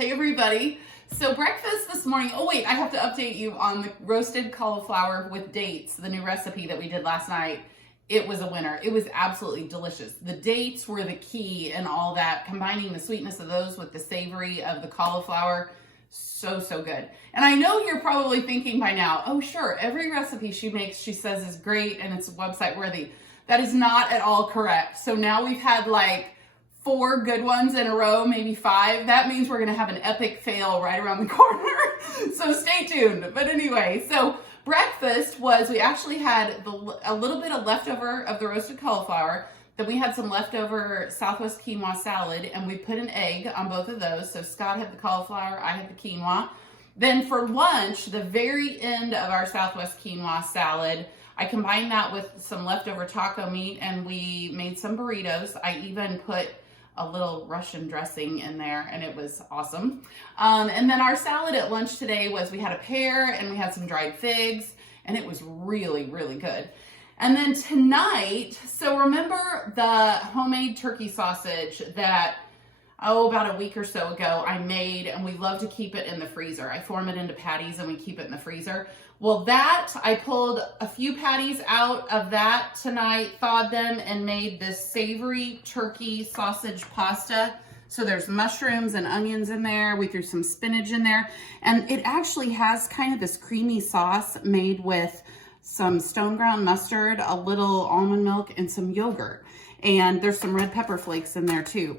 Hey everybody. So breakfast this morning, oh wait, I have to update you on the roasted cauliflower with dates, the new recipe that we did last night. It was a winner. It was absolutely delicious. The dates were the key and all that, combining the sweetness of those with the savory of the cauliflower. So good. And I know you're probably thinking by now, oh sure, every recipe she makes, she says is great and it's website worthy. That is not at all correct. So now we've had like 4 good ones in a row, maybe 5. That means we're gonna have an epic fail right around the corner. So stay tuned. But anyway, so breakfast was, we actually had a little bit of leftover of the roasted cauliflower. Then we had some leftover Southwest quinoa salad, and we put an egg on both of those. So Scott had the cauliflower, I had the quinoa. Then for lunch, the very end of our Southwest quinoa salad, I combined that with some leftover taco meat, and we made some burritos. I even put a little Russian dressing in there, and it was awesome. And then our salad at lunch today was, we had a pear and we had some dried figs, and it was really good. And then tonight, so remember the homemade turkey sausage that, about a week or so ago I made, and we love to keep it in the freezer. I form it into patties and we keep it in the freezer. Well, that, I pulled a few patties out of that tonight, thawed them, and made this savory turkey sausage pasta. So there's mushrooms and onions in there. We threw some spinach in there. And it actually has kind of this creamy sauce made with some stone ground mustard, a little almond milk, and some yogurt. And there's some red pepper flakes in there too.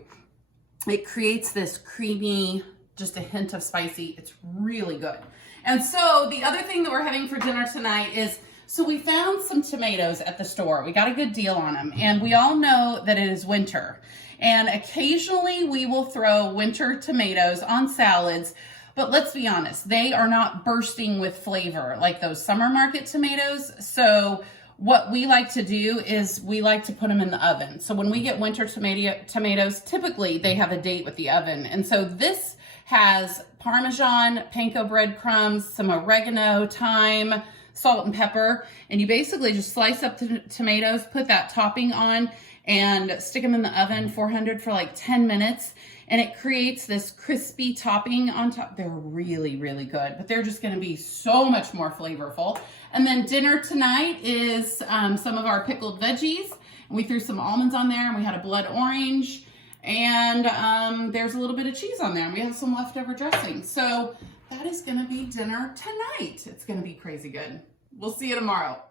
It creates this creamy, just a hint of spicy. It's really good. And so the other thing that we're having for dinner tonight is, so we found some tomatoes at the store. We got a good deal on them. And we all know that it is winter. And occasionally we will throw winter tomatoes on salads. But let's be honest, they are not bursting with flavor like those summer market tomatoes. So what we like to do is we like to put them in the oven. So when we get winter tomatoes, typically they have a date with the oven. And so this has Parmesan, panko breadcrumbs, some oregano, thyme, salt and pepper. And you basically just slice up the tomatoes, put that topping on, and stick them in the oven, 400 for like 10 minutes. And it creates this crispy topping on top. They're really good, but they're just gonna be so much more flavorful. And then dinner tonight is some of our pickled veggies. And we threw some almonds on there, and we had a blood orange, and there's a little bit of cheese on there, and we have some leftover dressing. So that is gonna be dinner tonight. It's gonna be crazy good. We'll see you tomorrow.